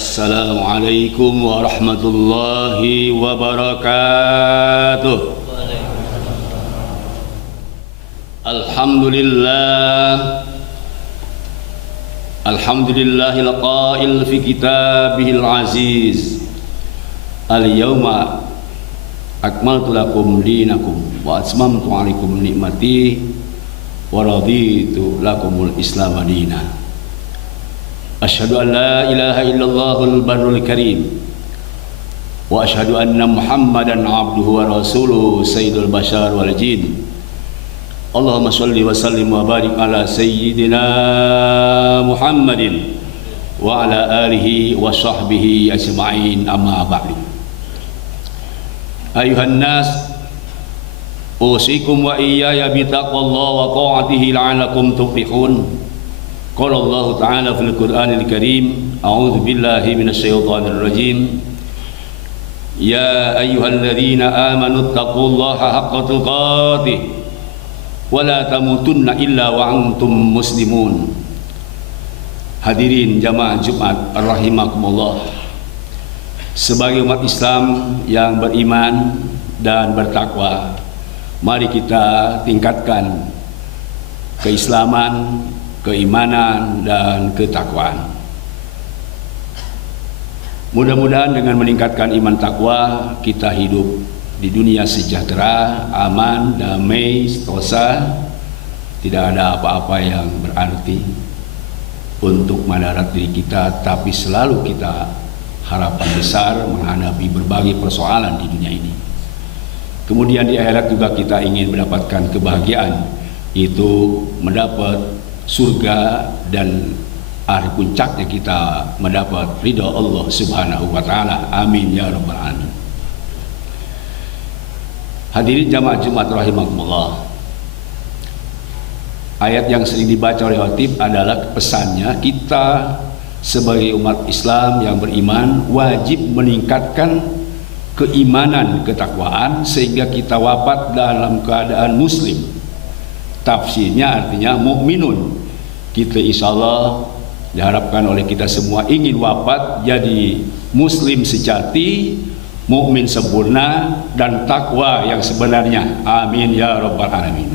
Assalamualaikum warahmatullahi wabarakatuh. Alhamdulillahil qail fi kitabihil aziz. Al-yawma akmaltu lakum dinakum wa atmamtu alaikum ni'mati wa raditu lakumul islam madina. Asyhadu an la ilaha illallahul barrul karim wa asyhadu anna Muhammadan abduhu wa rasuluhu sayyidul bashar wal jin. Allahumma shalli wa sallim wa barik ala sayyidina Muhammadin wa ala alihi wa sahbihi ajma'in, amma ba'du. Ayuhan nas, usikum wa iyaya bitaqwallahi wa ta'atihi la'allakum tuflihun. Qala Allah Ta'ala fil Qur'anil Karim, a'udzu billahi minasyaitonir rajim. Ya ayyuhalladzina amanu taqullaha haqqa tuqatih wa la tamutunna illa wa antum muslimun. Hadirin jamaah Jumat rahimakumullah. Sebagai umat Islam yang beriman dan bertakwa, mari kita tingkatkan keislaman, keimanan dan ketakwaan. Mudah-mudahan dengan meningkatkan iman takwa, kita hidup di dunia sejahtera, aman, damai, sentosa, tidak ada apa-apa yang berarti untuk madarat diri kita, tapi selalu kita harapan besar menghadapi berbagai persoalan di dunia ini. Kemudian di akhirat juga kita ingin mendapatkan kebahagiaan, itu mendapat surga dan akhir puncaknya kita mendapat ridha Allah Subhanahu wa taala. Amin ya rabbal alamin. Hadirin jamaah Jumat rahimakumullah. Ayat yang sering dibaca oleh khatib adalah pesannya kita sebagai umat Islam yang beriman wajib meningkatkan keimanan, ketakwaan sehingga kita wafat dalam keadaan muslim. Tafsirnya artinya mukminun. Kita insya Allah diharapkan oleh kita semua ingin wafat jadi muslim sejati, mukmin sempurna dan takwa yang sebenarnya. Amin ya rabbal alamin.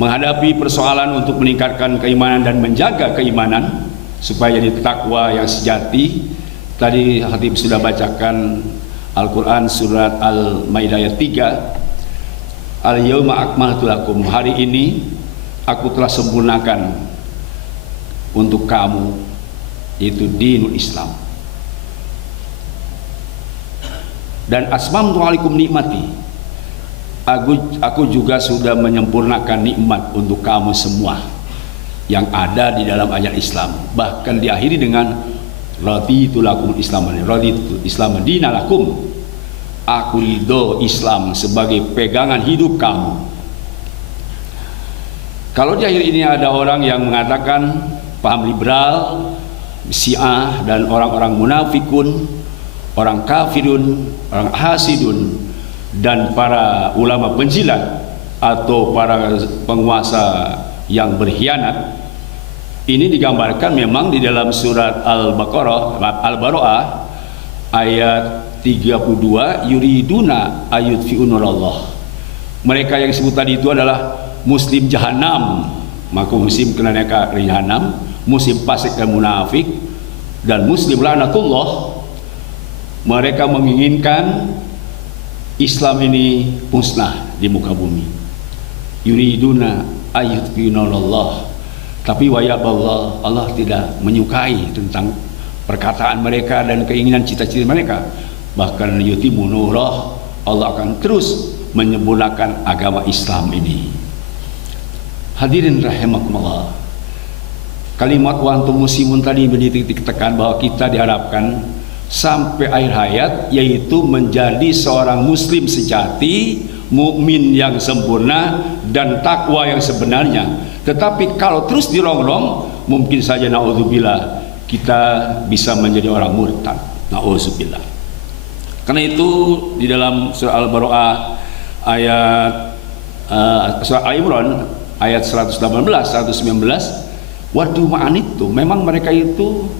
Menghadapi persoalan untuk meningkatkan keimanan dan menjaga keimanan supaya jadi takwa yang sejati, tadi khatib sudah bacakan Al-Quran surat Al-Maidah ayat 3. Al-yawma akmaltu lakum, hari ini aku telah sempurnakan untuk kamu, yaitu dinul Islam. Dan asmamtu alaikum nikmati, aku juga sudah menyempurnakan nikmat untuk kamu semua yang ada di dalam ayat Islam. Bahkan diakhiri dengan raditu lakumul Islam, raditu Islam madina lakum, aku ridho Islam sebagai pegangan hidup kamu. Kalau di akhir ini ada orang yang mengatakan paham liberal, Syiah dan orang-orang munafikun, orang kafirun, orang hasidun dan para ulama penjilat atau para penguasa yang berkhianat, ini digambarkan memang di dalam surat Al-Baqarah ayat 32, yuriduna ayutfi'u nurallah. Mereka yang disebut tadi itu adalah muslim jahanam, maka muslim kena neraka jahanam, muslim fasik dan munafik, dan muslim laknatullah. Mereka menginginkan Islam ini musnah di muka bumi. Yuriduna ayyutfinallah, tapi wayaballah, Allah tidak menyukai tentang perkataan mereka dan keinginan cita-cita mereka. Bahkan yutimu nurah, Allah akan terus menyempurnakan agama Islam ini. Hadirin rahimakumullah, kalimat wa antum muslimun tadi ditekan bahwa kita diharapkan sampai akhir hayat, yaitu menjadi seorang muslim sejati, mukmin yang sempurna dan takwa yang sebenarnya. Tetapi kalau terus dirongrong, mungkin saja naudzubillah kita bisa menjadi orang murtad. Naudzubillah. Karena itu di dalam surah Al-Baqarah ayat surah Al-Imran ayat 118, 119, wadu ma'anittum, memang mereka itu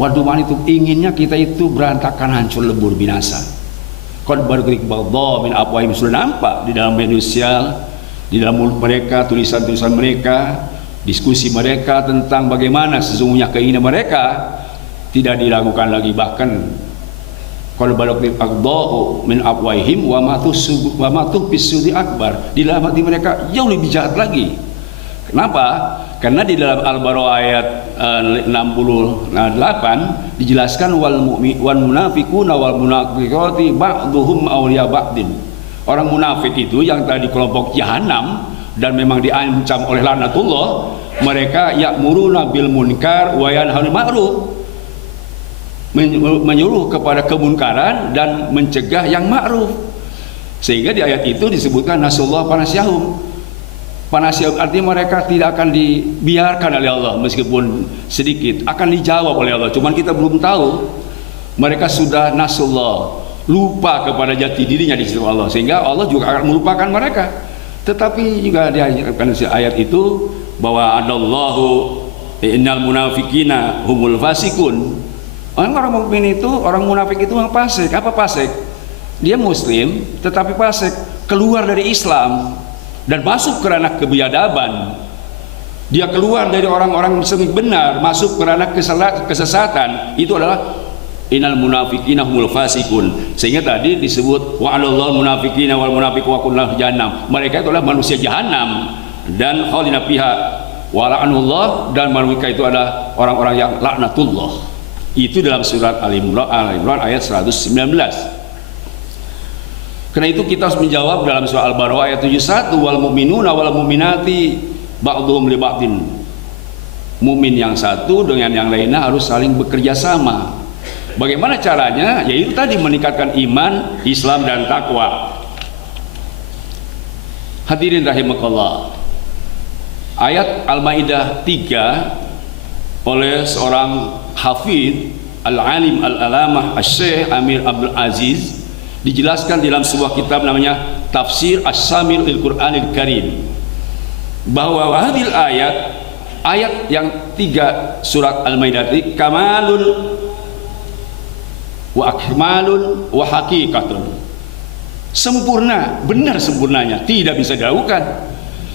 Waduh, mana itu inginnya kita itu berantakan, hancur, lebur, binasa. Qad barik ba'dha min afwahihim, sudah nampak di dalam media sosial, di dalam mulut mereka, tulisan-tulisan mereka, diskusi mereka tentang bagaimana sesungguhnya keinginan mereka tidak diragukan lagi. Bahkan qad barik ba'dha min afwahihim wa ma tuhbisudi akbar, di dalam hati mereka jauh lebih jahat lagi. Kenapa? Karena di dalam Al-Baqarah ayat 68 dijelaskan wal munafiquna wal munafiqati ba'dhum awliya ba'din. Orang munafik itu yang tadi kelompok jahanam dan memang diancam oleh laknatullah, mereka ya'muruna bil munkar wa yanhauna 'anil ma'ruf, menyuruh kepada kemunkaran dan mencegah yang ma'ruf. Sehingga di ayat itu disebutkan nasallahu panasyahum. Panasyahum artinya mereka tidak akan dibiarkan oleh Allah, meskipun sedikit akan dijawab oleh Allah. Cuman kita belum tahu. Mereka sudah nasallah, lupa kepada jati dirinya di sisi Allah, sehingga Allah juga akan melupakan mereka. Tetapi juga diajarkan di ayat itu bahwa adallahu innal munafiqina humul fasikun. Orang mukmin itu, orang munafik itu yang fasik. Apa fasik? Dia muslim tetapi fasik, keluar dari Islam dan masuk ke ranah kebiadaban. Dia keluar dari orang-orang yang benar, masuk ke ranah kesesatan. Itu adalah innal munafiqina humul fasikun. Sehingga tadi disebut wa'adallahu munafiqina wal munafiqu wa kullu jahannam. Mereka itulah manusia jahanam dan khalina fiha wa la'anullah, dan mereka itu adalah orang-orang yang laknatullah. Itu dalam surat Al-Imran ayat 119. Karena itu kita harus menjawab dalam surah Al-Baqarah ayat 71, wal mu'minuna wal mu'minati ba'dhum li ba'din. Mukmin yang satu dengan yang lainnya harus saling bekerja sama. Bagaimana caranya? Yaitu tadi meningkatkan iman, Islam dan takwa. Hadirin rahimakallah. Ayat Al-Maidah 3 oleh seorang hafidh al-alim al-alamah Asy-Syaikh Amir Abdul Aziz dijelaskan dalam sebuah kitab namanya Tafsir As-Samil Al-Qur'anil Karim, bahwa hadil ayat yang 3 surat Al-Maidah kamalun wa akmalun wa haqiqatun, sempurna, benar sempurnanya, tidak bisa diragukan.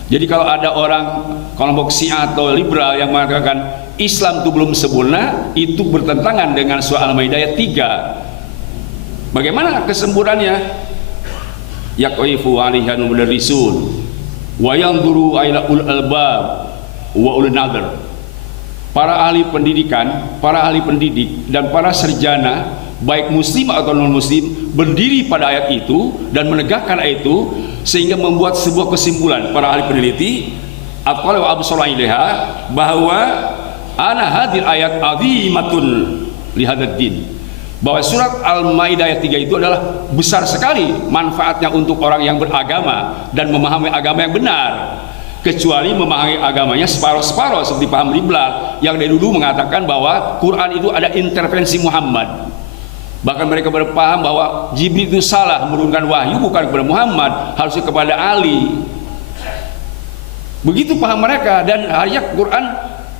Jadi kalau ada orang kelompok Syiah atau liberal yang mengatakan Islam itu belum sempurna, itu bertentangan dengan surah Al-Maidah ayat 3. Bagaimana kesempurnaannya? Yaqifu 'alaiha mudarrisun wa yanzuru ila ul albab wa ul nadhr. Para ahli pendidikan, para ahli pendidik dan para sarjana baik muslim atau non muslim berdiri pada ayat itu dan menegakkan ayat itu, sehingga membuat sebuah kesimpulan para ahli peneliti aqala wa absara ilaiha bahwa ana hadil ayat azimatun li hadzal din, bahwa surat Al-Maidah ayat 3 itu adalah besar sekali manfaatnya untuk orang yang beragama dan memahami agama yang benar, kecuali memahami agamanya separuh-separuh seperti paham liberal yang dari dulu mengatakan bahwa Quran itu ada intervensi Muhammad. Bahkan mereka berpaham bahwa Jibril itu salah menurunkan wahyu bukan kepada Muhammad, harusnya kepada Ali. Begitu paham mereka, dan ayat Quran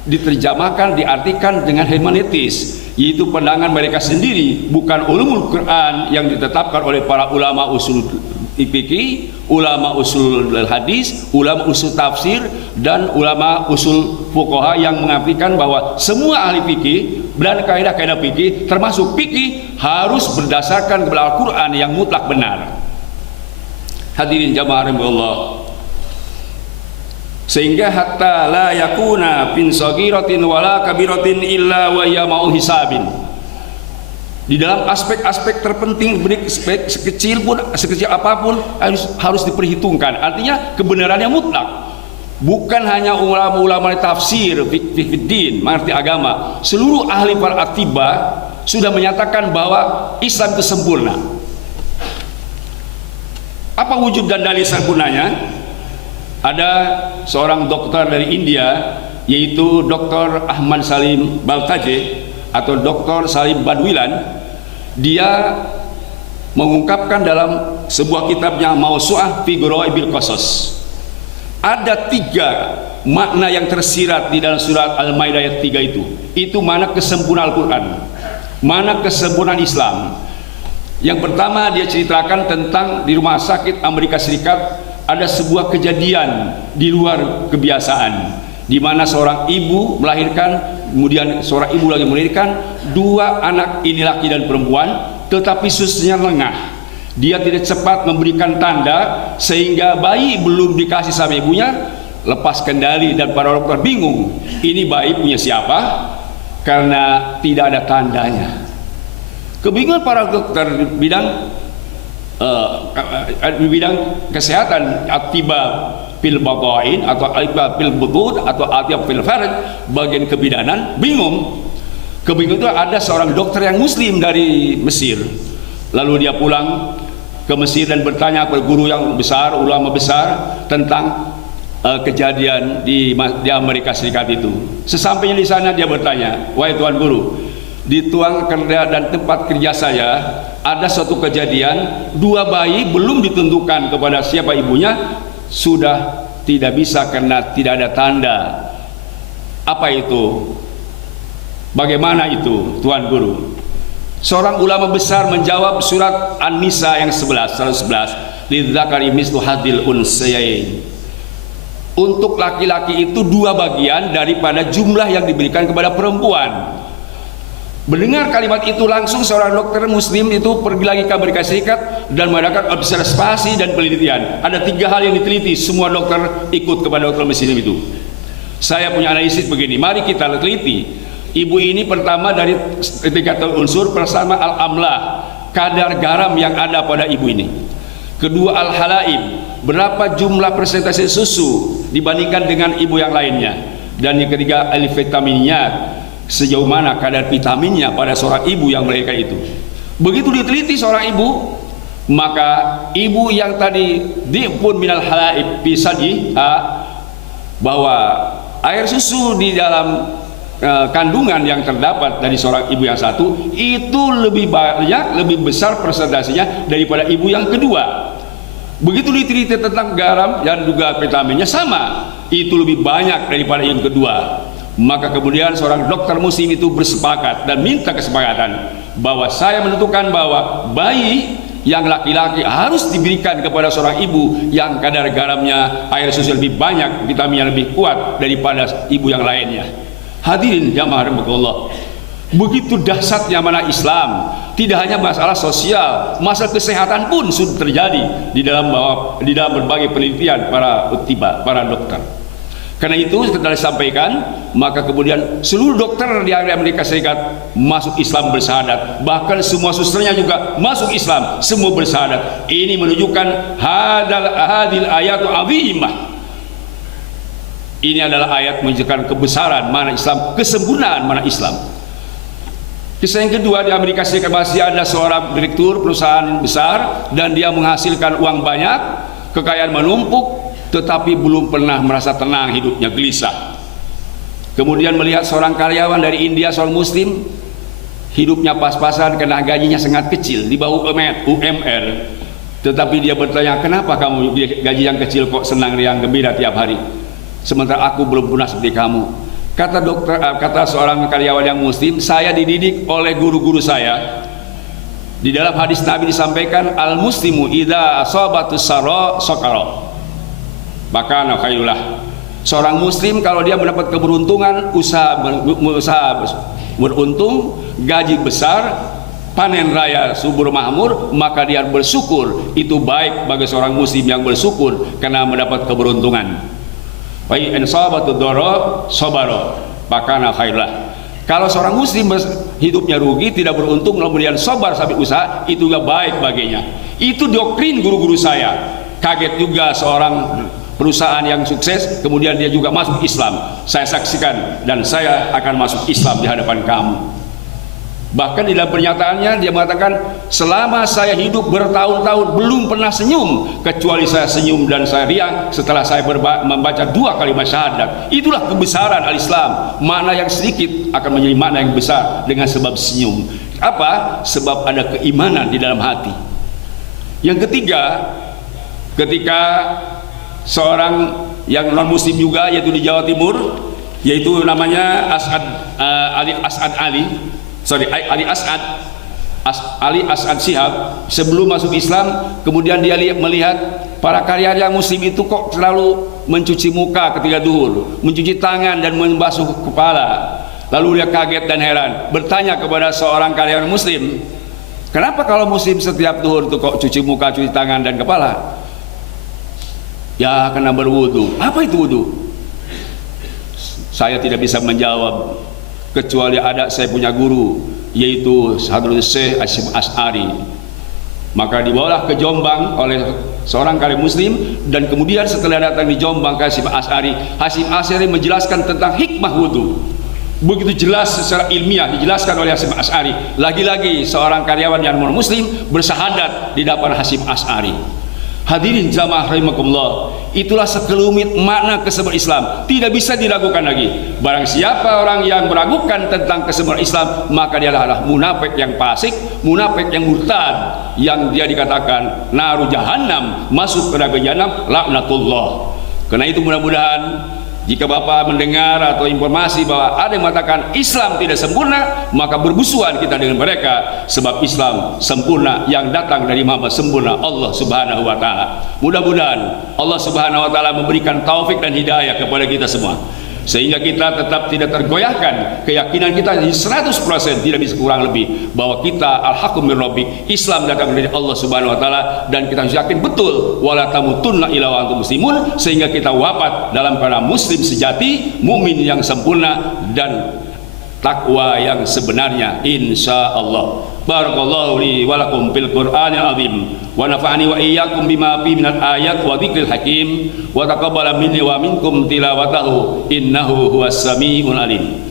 diterjemahkan, diartikan dengan hermeneutis, yaitu pandangan mereka sendiri, bukan ulumul Quran yang ditetapkan oleh para ulama usul fikih, ulama usul hadis, ulama usul tafsir, dan ulama usul fuqaha yang mengartikan bahwa semua ahli fikih dan kaidah-kaidah fikih termasuk fikih harus berdasarkan kepada Al-Quran yang mutlak benar. Hadirin jamaah Allah, sehingga hatta la yakuna fin saghiratin wala kabiratin illa wa ya mau hisabin. Di dalam aspek-aspek terpenting, sekecil apapun harus diperhitungkan. Artinya kebenarannya mutlak. Bukan hanya ulama-ulama tafsir, fiqh mengerti agama. Seluruh ahli para atiba sudah menyatakan bahwa Islam itu sempurna. Apa wujud dan dalil sempurnanya? Ada seorang dokter dari India, yaitu Dr. Ahmad Salim Baltaje atau Dr. Salim Badwilan. Dia mengungkapkan dalam sebuah kitabnya Mausu'ah fi Ghara'ibil Qasas, ada 3 makna yang tersirat di dalam surat Al-Maidah ayat 3 itu mana kesempurnaan Al-Quran, mana kesempurnaan Islam. Yang pertama dia ceritakan tentang di rumah sakit Amerika Serikat ada sebuah kejadian di luar kebiasaan, di mana seorang ibu melahirkan, kemudian seorang ibu lagi melahirkan dua anak, ini laki dan perempuan, tetapi susunya lengah. Dia tidak cepat memberikan tanda sehingga bayi belum dikasih sama ibunya lepas kendali, dan para dokter bingung, ini bayi punya siapa karena tidak ada tandanya. Kebingungan para dokter di bidang kesehatan, atiba fil badain atau atiba fil butun atau atiba fil farj, bagian kebidanan bingung. Kebingungan itu ada seorang dokter yang muslim dari Mesir, lalu dia pulang ke Mesir dan bertanya kepada guru yang besar, ulama besar tentang kejadian di Amerika Serikat itu. Sesampainya di sana dia bertanya, wahai tuan guru, di tuang kerja dan tempat kerja saya ada suatu kejadian, dua bayi belum ditentukan kepada siapa ibunya, sudah tidak bisa karena tidak ada tanda. Apa itu? Bagaimana itu, tuan guru? Seorang ulama besar menjawab surat An-Nisa yang 111, lidzakari mislu hadil unsayain. Untuk laki-laki itu dua bagian daripada jumlah yang diberikan kepada perempuan. Mendengar kalimat itu langsung seorang dokter muslim itu pergi lagi ke Amerika Serikat dan mengadakan observasi dan penelitian. Ada 3 hal yang diteliti, semua dokter ikut kepada dokter muslim itu. Saya punya analisis begini, mari kita teliti. Ibu ini pertama dari 3 unsur, pertama al-amlah, kadar garam yang ada pada ibu ini. Kedua al-halaib, berapa jumlah persentase susu dibandingkan dengan ibu yang lainnya. Dan yang ketiga al-vitaminnya, sejauh mana kadar vitaminnya pada seorang ibu yang melahirkan itu. Begitu diteliti seorang ibu, maka ibu yang tadi dipun minal halaib bisaji, bahwa air susu di dalam kandungan yang terdapat dari seorang ibu yang satu itu lebih banyak, lebih besar persentasenya daripada ibu yang kedua. Begitu diteliti tentang garam dan juga vitaminnya sama, itu lebih banyak daripada yang kedua. Maka kemudian seorang dokter muslim itu bersepakat dan minta kesepakatan bahwa saya menentukan bahwa bayi yang laki-laki harus diberikan kepada seorang ibu yang kadar garamnya, air susu lebih banyak, vitaminnya lebih kuat daripada ibu yang lainnya. Hadirin jamaah rahimakumullah, begitu dahsyatnya mana Islam. Tidak hanya masalah sosial, masalah kesehatan pun sudah terjadi di dalam berbagai penelitian para utiba, para dokter. Karena itu setelah disampaikan, maka kemudian seluruh dokter di Amerika Serikat masuk Islam bersyahadat. Bahkan semua susternya juga masuk Islam, semua bersyahadat. Ini menunjukkan hadil ayatu azimah. Ini adalah ayat menunjukkan kebesaran mana Islam, kesempurnaan mana Islam. Kisah yang kedua, di Amerika Serikat masih ada seorang direktur perusahaan besar dan dia menghasilkan uang banyak, kekayaan menumpuk, tetapi belum pernah merasa tenang, hidupnya gelisah. Kemudian melihat seorang karyawan dari India, seorang muslim, hidupnya pas-pasan karena gajinya sangat kecil, di bawah UMR. Tetapi dia bertanya, kenapa kamu gaji yang kecil kok senang riang gembira tiap hari, sementara aku belum pernah seperti kamu? Kata seorang karyawan yang muslim, saya dididik oleh guru-guru saya. Di dalam hadis Nabi disampaikan, al muslimu idza asabatus sarra sakara, maka khairulah. Seorang muslim kalau dia mendapat keberuntungan, usaha beruntung, gaji besar, panen raya subur makmur, maka dia bersyukur. Itu baik bagi seorang muslim yang bersyukur karena mendapat keberuntungan. Wa in sabatu dara sabara, makana khairlah. Kalau seorang muslim hidupnya rugi, tidak beruntung, kemudian sabar sampai usaha, itu juga baik baginya. Itu doktrin guru-guru saya. Kaget juga seorang perusahaan yang sukses, kemudian dia juga masuk Islam. Saya saksikan dan saya akan masuk Islam di hadapan kamu. Bahkan di dalam pernyataannya dia mengatakan, selama saya hidup bertahun-tahun belum pernah senyum, kecuali saya senyum dan saya riang setelah saya membaca 2 kalimat syahadat. Itulah kebesaran al-Islam. Makna yang sedikit akan menjadi makna yang besar dengan sebab senyum. Apa? Sebab ada keimanan di dalam hati. Yang ketiga, ketika seorang yang non muslim juga, yaitu di Jawa Timur, yaitu namanya Ali As'ad Shihab. Sebelum masuk Islam, kemudian dia melihat para karyawan muslim itu kok terlalu mencuci muka ketika duhur, mencuci tangan dan membasuh kepala. Lalu dia kaget dan heran, bertanya kepada seorang karyawan muslim, kenapa kalau muslim setiap duhur itu kok cuci muka, cuci tangan dan kepala? Ya, karena berwudu. Apa itu wudu? Saya tidak bisa menjawab, kecuali ada saya punya guru, yaitu Hadratus Syekh Hasyim Asy'ari. Maka dibawalah ke Jombang oleh seorang karyawan muslim, dan kemudian setelah datang di Jombang ke Hasyim Asy'ari menjelaskan tentang hikmah wudu. Begitu jelas secara ilmiah dijelaskan oleh Hasyim Asy'ari. Lagi-lagi seorang karyawan yang non muslim bersahadat di depan Hasyim Asy'ari. Hadirin jamaah rahimakumullah, itulah sekelumit makna kesebar Islam, tidak bisa diragukan lagi. Barang siapa orang yang meragukan tentang kesebar Islam, maka dia adalah munafik yang fasik, munafik yang murtad, yang dia dikatakan naru jahannam, masuk ke neraka jahanam, laknatullah. Karena itu mudah-mudahan jika Bapak mendengar atau informasi bahwa ada yang mengatakan Islam tidak sempurna, maka bermusuhan kita dengan mereka, sebab Islam sempurna yang datang dari Maha Sempurna Allah Subhanahu wa taala. Mudah-mudahan Allah Subhanahu wa taala memberikan taufik dan hidayah kepada kita semua, sehingga kita tetap tidak tergoyahkan keyakinan kita 100%, tidak bisa kurang lebih, bahwa kita al-haqqu min rabbik, Islam datang dari Allah Subhanahu wa taala, dan kita harus yakin betul wala tamutunna illa wa antum muslimun, sehingga kita wafat dalam keadaan muslim sejati, mukmin yang sempurna dan takwa yang sebenarnya, insyaallah. Barakallahu li wa lakum fil Qur'anil azim, wa nafa'ani wa iyyakum bima fi minal ayat wa dzikril hakim, wa taqabbala minni wa minkum tilawatahu innahu huwas samiul alim.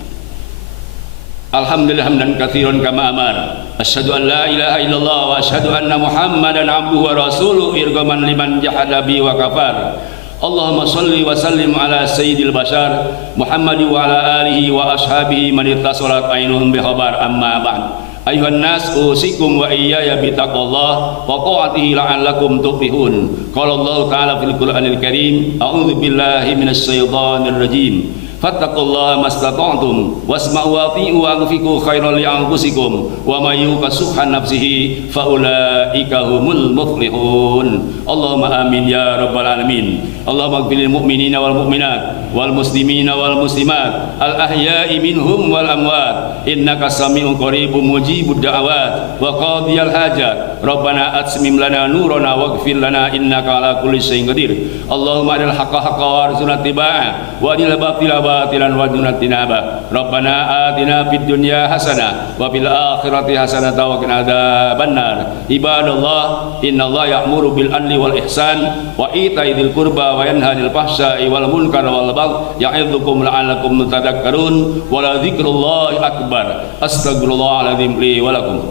Alhamdulillah hamdan katsiran kama amar. Asyhadu an la ilaha illallah wa asyhadu anna Muhammadan abduhu wa rasuluhu irghaman liman jahada bi wa kafar. Allahumma salli wa sallim ala sayyidil bashar Muhammad wa ala alihi wa ashabihi man ittasalat ainuhum bi khabar, amma ba'd. Ayuhan nas, usikum wa iyaya bitaqallah wa ta'atihi la'allakum tuflihun. Qala Allah ta'ala fil Qur'anil Karim, a'udzu billahi minasy syaithanir rajim. Fattaqullaha mastata'tum wasma'u wa ati'u wa anfiqu khairan li anfusikum wa may yuqa shuhha nafsihi fa ulaika humul muflihun. Allahumma amin ya rabbal alamin. Allahumma ighfir lil mu'minina wal mu'minat wal muslimina wal muslimat al ahya'i minhum wal amwat innaka sami'un qaribun mujibud da'awat wa qadiyal hajat. Rabbana atsmim lana nurana waghfir lana innaka ala kulli syai'in qadir. Allahumma aril haqqa haqqan warzuqna ittiba'ah wa aril batila batilan warzuqna tinaba. Rabbana atina fid dunya hasanah wa fil akhirati hasanah wa qina adzabannar. Ibadallah, innallaha ya'muru bil adli wal ihsan wa ita'i dzil qurba wa yanha 'anil fahsya'i wal munkari wal baghi ya'idzukum la'allakum tadhakkarun. Wa la dzikrullahi akbar. Astaghfirullahaladzim li wa lakum.